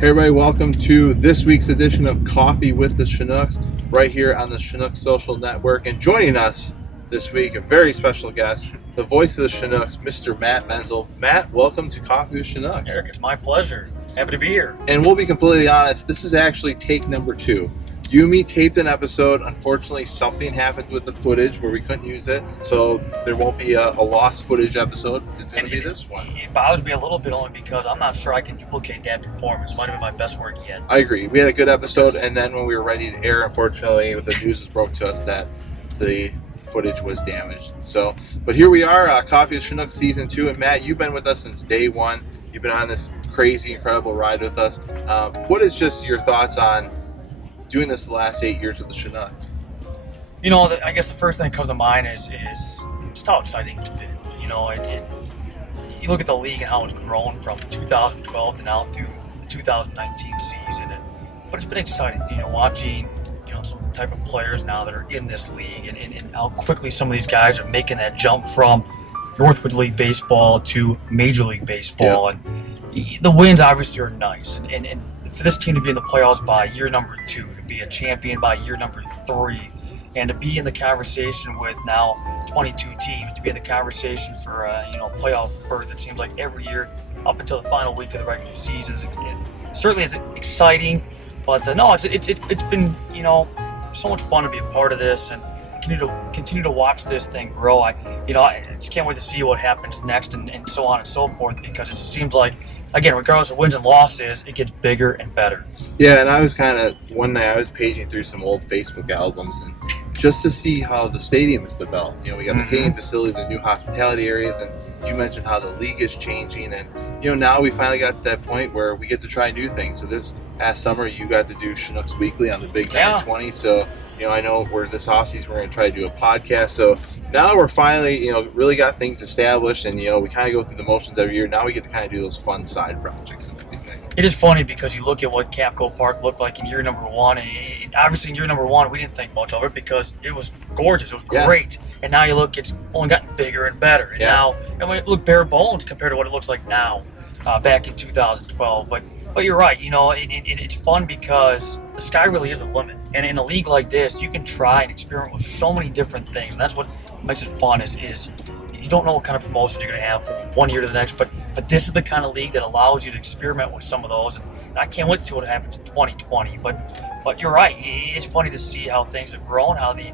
Hey everybody, welcome to this week's edition of Coffee with the Chinooks, right here on the Chinooks Social Network. And joining us this week, a very special guest, the voice of the Chinooks, Mr. Matt Menzl. Matt, welcome to Coffee with Chinooks. Eric, it's my pleasure. Happy to be here. And we'll be completely honest, this is actually take number 2. You and me taped an episode. Unfortunately, something happened with the footage where we couldn't use it, so there won't be a lost footage episode. It's going to be this one. It bothers me a little bit only because I'm not sure I can duplicate that performance. It might have been my best work yet. I agree. We had a good episode, and then when we were ready to air, unfortunately, the news was broke to us that the footage was damaged. So, but here we are, Coffee with Chinooks Season 2, and Matt, you've been with us since day one. You've been on this crazy, incredible ride with us. What is just your thoughts on doing this the last 8 years with the Chinooks? You know, I guess the first thing that comes to mind is just how exciting it's been. You know, you look at the league and how it's grown from 2012 to now through the 2019 season, but it's been exciting. You know, watching some of the type of players now that are in this league and how quickly some of these guys are making that jump from Northwood League baseball to Major League Baseball. Yeah. And the wins obviously are nice, and for this team to be in the playoffs by year number 2, to be a champion by year number 3, and to be in the conversation with now 22 teams, to be in the conversation for playoff berth, it seems like every year up until the final week of the regular season, it certainly is exciting. But no, it's been so much fun to be a part of this and continue to watch this thing grow. I just can't wait to see what happens next and so on and so forth, because it just seems like, again, regardless of wins and losses, it gets bigger and better. Yeah, and I was one night I was paging through some old Facebook albums and just to see how the stadium is developed. You know, we got the hitting facility, the new hospitality areas, and you mentioned how the league is changing, and now we finally got to that point where we get to try new things. So this past summer, you got to do Chinooks Weekly on the Big 920. So I know this offseason we're going to try to do a podcast. So now we're finally really got things established, and we kind of go through the motions every year. Now we get to kind of do those fun side projects and everything. It is funny because you look at what Capco Park looked like in year number 1, and obviously in year number 1 we didn't think much of it because it was gorgeous, it was great, and now you look, it's only gotten bigger and better, and now it look bare bones compared to what it looks like now, back in 2012. But you're right, it's fun because the sky really is the limit, and in a league like this, you can try and experiment with so many different things, and that's what makes it fun. Is you don't know what kind of promotions you're going to have from one year to the next, but this is the kind of league that allows you to experiment with some of those, and I can't wait to see what happens in 2020. But you're right, it's funny to see how things have grown, how the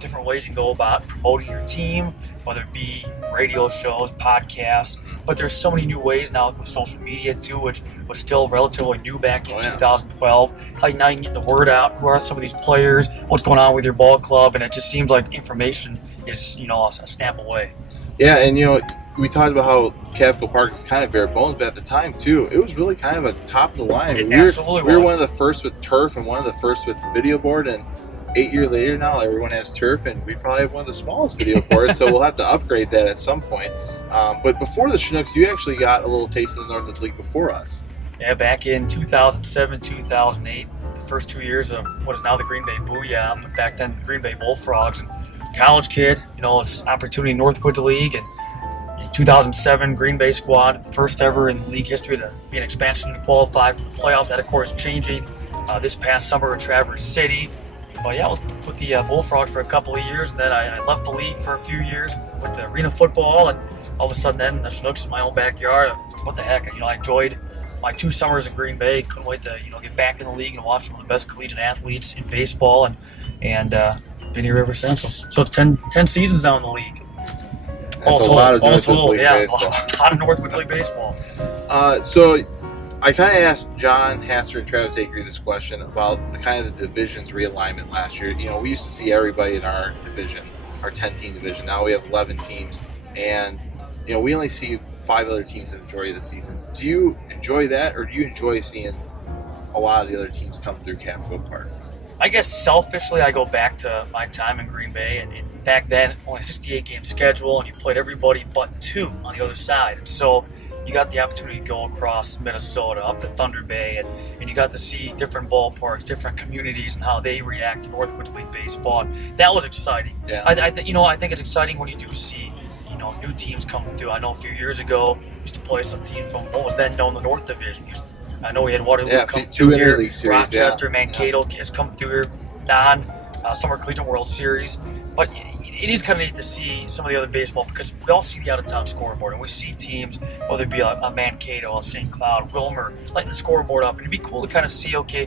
different ways you go about promoting your team, whether it be radio shows, podcasts, but there's so many new ways now with social media too, which was still relatively new back in 2012. How now you can get the word out, who are some of these players, what's going on with your ball club, and it just seems like information is a snap away. Yeah, and we talked about how Capco Park was kind of bare bones, but at the time too, it was really kind of a top of the line. It absolutely was. We were one of the first with turf and one of the first with the video board, and 8 years later now everyone has turf, and we probably have one of the smallest video boards, so we'll have to upgrade that at some point. But before the Chinooks, you actually got a little taste of the Northwoods League before us. Yeah, back in 2007, 2008, the first 2 years of what is now the Green Bay Booyah, but back then the Green Bay Bullfrogs. And college kid, it's opportunity in Northwoods League, and in 2007 Green Bay squad, the first ever in league history to be an expansion and qualify for the playoffs. That of course changing this past summer in Traverse City. But yeah, with the Bullfrogs for a couple of years, and then I left the league for a few years, went to arena football, and all of a sudden then the Chinooks in my own backyard. What the heck, I enjoyed my 2 summers in Green Bay. Couldn't wait to get back in the league and watch some of the best collegiate athletes in baseball, and been here ever since. So 10 seasons now in the league. That's a lot of Northwoods League baseball. A lot of Northwoods League baseball. So I kind of asked John Hasser and Travis Akery this question about the kind of the divisions realignment last year. We used to see everybody in our division, our 10-team division. Now we have 11 teams, and we only see 5 other teams in the majority of the season. Do you enjoy that, or do you enjoy seeing a lot of the other teams come through Capco Park? I guess selfishly, I go back to my time in Green Bay, and back then only a 68-game schedule, and you played everybody but 2 on the other side, and so you got the opportunity to go across Minnesota, up to Thunder Bay, and you got to see different ballparks, different communities, and how they react to Northwoods League baseball. And that was exciting. Yeah. I think it's exciting when you do see new teams come through. I know a few years ago, we used to play some teams from what was then known the North Division. I know we had Waterloo Yeah, come two through here. interleague series. Rochester, Mankato has come through here. Summer Collegiate World Series. But it is kind of neat to see some of the other baseball because we all see the out-of-town scoreboard, and we see teams, whether it be a Mankato, a St. Cloud, Wilmer, lighting the scoreboard up. And it'd be cool to kind of see, okay,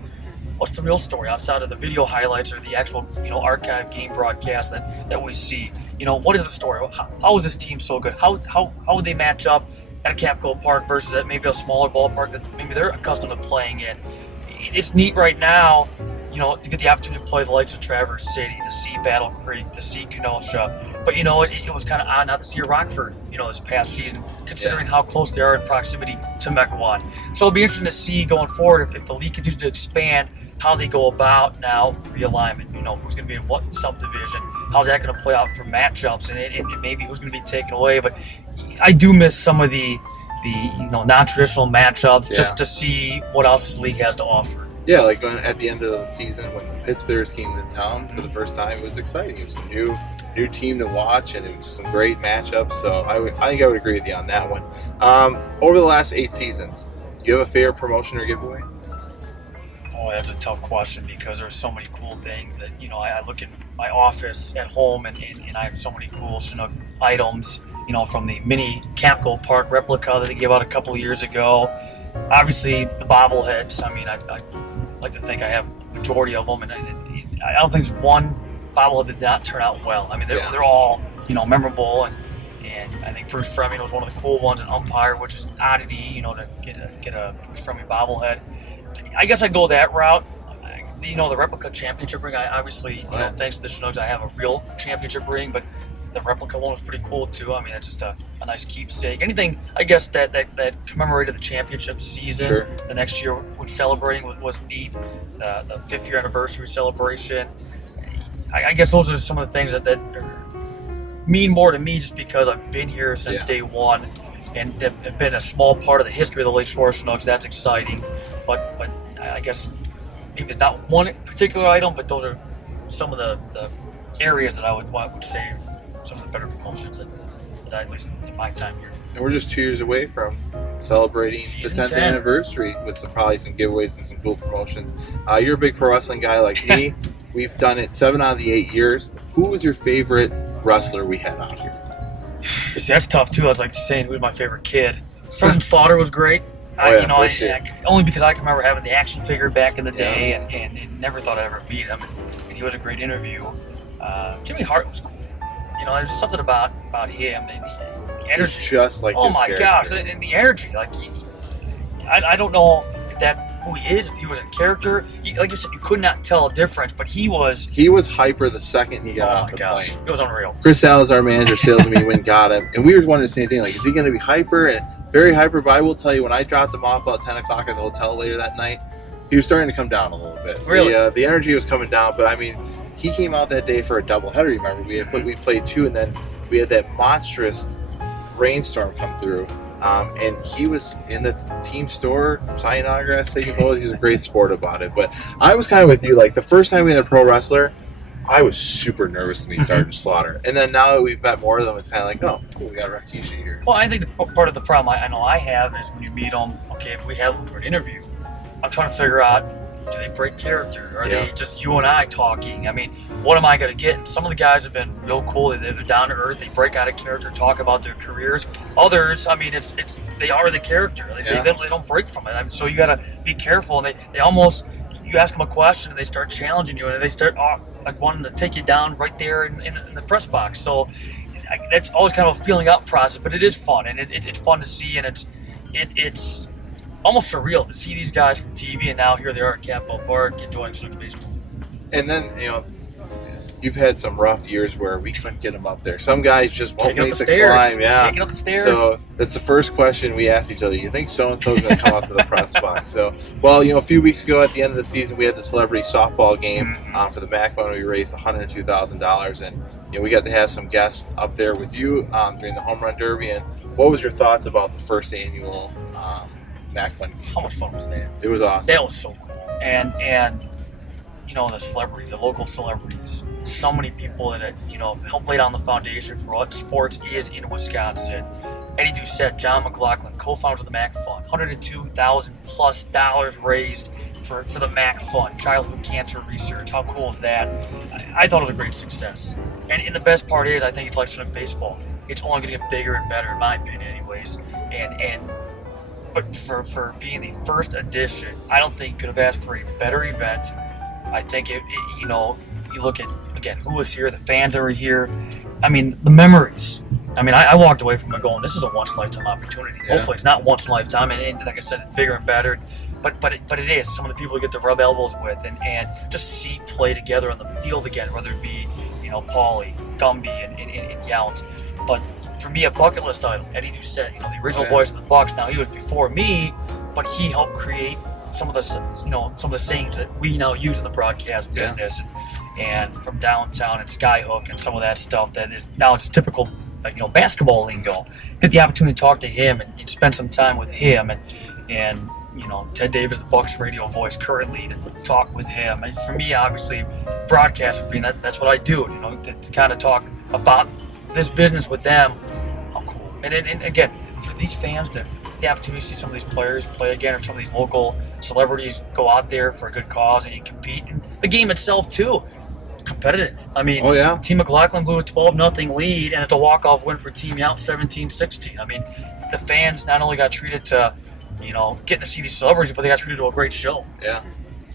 what's the real story outside of the video highlights or the actual, archive game broadcast that we see? What is the story? How is this team so good? How would they match up at a Capco Park versus at maybe a smaller ballpark that maybe they're accustomed to playing in? It's neat right now, to get the opportunity to play the likes of Traverse City, to see Battle Creek, to see Kenosha. But, it was kind of odd not to see a Rockford, this past season, considering how close they are in proximity to Mequon. So it'll be interesting to see going forward if the league continues to expand, how they go about now realignment. Who's going to be in what subdivision? How's that going to play out for matchups? And maybe who's going to be taken away. But I do miss some of the non-traditional matchups just to see what else this league has to offer. Yeah, like at the end of the season when the Pittsburghs came to town for the first time, it was exciting. It was a new team to watch, and it was some great matchups. So I think I would agree with you on that one. Over the last 8 seasons, do you have a favorite promotion or giveaway? Oh, that's a tough question because there's so many cool things that, I look at my office at home and I have so many cool Chinook items, from the mini Capco Park replica that they gave out a couple of years ago. Obviously, the bobbleheads. I mean, I like to think I have a majority of them, and I don't think there's one bobblehead that did not turn out well. I mean, they're all, memorable, and I think Bruce Fleming was one of the cool ones, an umpire, which is an oddity, to get a Bruce Fleming bobblehead. I guess I'd go that route. The replica championship ring, I obviously, thanks to the Chinooks, I have a real championship ring, but the replica one was pretty cool too. I mean, that's just a nice keepsake. Anything, I guess, that commemorated the championship season. Sure. The next year when celebrating was neat. The 5th year anniversary celebration. I guess those are some of the things that mean more to me just because I've been here since day one and have been a small part of the history of the Lake Shore Chinooks. That's exciting. But I guess maybe not one particular item, but those are some of the areas that I would say some of the better promotions that at least in my time here. And we're just 2 years away from celebrating Season the 10th 10. anniversary with probably some giveaways and some cool promotions. You're a big pro wrestling guy like me. We've done it 7 out of the 8 years. Who was your favorite wrestler we had out here? See, that's tough too. I was like saying who's my favorite kid. Frozen Slaughter was great. Only because I can remember having the action figure back in the day and never thought I'd ever meet him. And he was a great interview. Jimmy Hart was cool. There's something about him and the energy. He's just like his character. Gosh, and the energy. Like, I don't know if that who he is, if he was in character. Like you said, you could not tell a difference, but he was hyper the second he got off the plane. It was unreal. Chris Salazar, manager, salesman, he went and got him. And we were wondering the same thing. Like, is he going to be hyper and very hyper? But I will tell you, when I dropped him off about 10 o'clock at the hotel later that night, he was starting to come down a little bit. Really? The energy was coming down, but I mean, he came out that day for a doubleheader. Remember, we played 2, and then we had that monstrous rainstorm come through. And he was in the team store signing autographs, taking photos. He was a great sport about it. But I was kind of with you. Like, the first time we had a pro wrestler, I was super nervous to meet Sergeant Slaughter. And then now that we've got more of them, it's kind of like, oh, cool, we got Rakishi here. Well, I think part of the problem I know I have is when you meet them, okay, if we have them for an interview, I'm trying to figure out, do they break character? Are they just you and I talking? I mean, what am I going to get? And some of the guys have been real cool. They're down to earth. They break out of character, talk about their careers. Others, I mean, it's they are the character. They don't break from it. I mean, so you got to be careful. And they almost, you ask them a question and they start challenging you, and they start like wanting to take you down right there in the press box. So that's always kind of a feeling out process, but it is fun, and it's fun to see, and it's almost surreal to see these guys from TV, and now here they are at Capco Park enjoying Chinooks baseball. And then, you've had some rough years where we couldn't get them up there. Some guys just won't make the climb. Yeah, taking up the stairs. So that's the first question we asked each other. You think so-and-so is going to come up to the press box? So, well, a few weeks ago at the end of the season, we had the celebrity softball game for the MAC fund. We raised $102,000, and we got to have some guests up there with you during the home run derby. And what was your thoughts about the first annual MAC fund game? How much fun was that? It was awesome. That was so cool. And the celebrities, the local celebrities, so many people that helped lay down the foundation for what sports is in Wisconsin. Eddie Doucette, John McLaughlin, co-founders of the MAC Fund, $102,000+ raised for the MAC Fund, childhood cancer research. How cool is that? I thought it was a great success. And the best part is, I think it's like Chinook baseball. It's only going to get bigger and better, in my opinion, anyways. But for being the first edition, I don't think you could have asked for a better event. I think you look at, again, who was here, the fans that were here. I mean, the memories. I mean, I walked away from it going, this is a once-in-a-lifetime opportunity. Yeah. Hopefully it's not once-in-a-lifetime, and like I said, it's bigger and better. But it is. Some of the people you get to rub elbows with and just see play together on the field again, whether it be, Paulie, Gumby, and Yount. But for me, a bucket list item, Eddie Doucette, the original voice of the Bucks. Now, he was before me, but he helped create some of the sayings that we now use in the broadcast business, and from downtown and Skyhook and some of that stuff that is now just typical, basketball lingo. Get the opportunity to talk to him and spend some time with him, and Ted Davis, the Bucks radio voice currently, to talk with him. And for me, obviously, broadcast, that's what I do, to kind of talk about this business with them. How cool. And again, for these fans, the opportunity to see some of these players play again, or some of these local celebrities go out there for a good cause and compete. And the game itself, too, competitive. I mean, Team McLaughlin blew a 12-0 lead, and it's a walk-off win for Team Yount, 17-16. I mean, the fans not only got treated to, getting to see these celebrities, but they got treated to a great show. Yeah.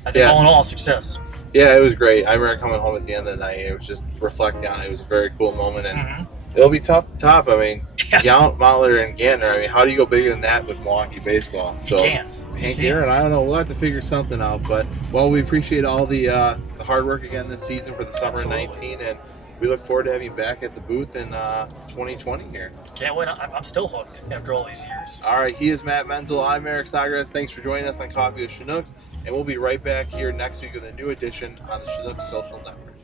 I think all in all, success. Yeah, it was great. I remember coming home at the end of the night. It was just reflecting on it. It was a very cool moment, and it'll be tough to top. I mean, Yount, Mottler, and Gantner. I mean, how do you go bigger than that with Milwaukee baseball? So, Hank Aaron, I don't know. We'll have to figure something out. But, we appreciate all the hard work again this season for the summer of 19, and we look forward to having you back at the booth in 2020 here. Can't wait. I'm still hooked after all these years. All right, he is Matt Menzl. I'm Eric Sagres. Thanks for joining us on Coffee with Chinooks, and we'll be right back here next week with a new edition on the Chinooks Social Network.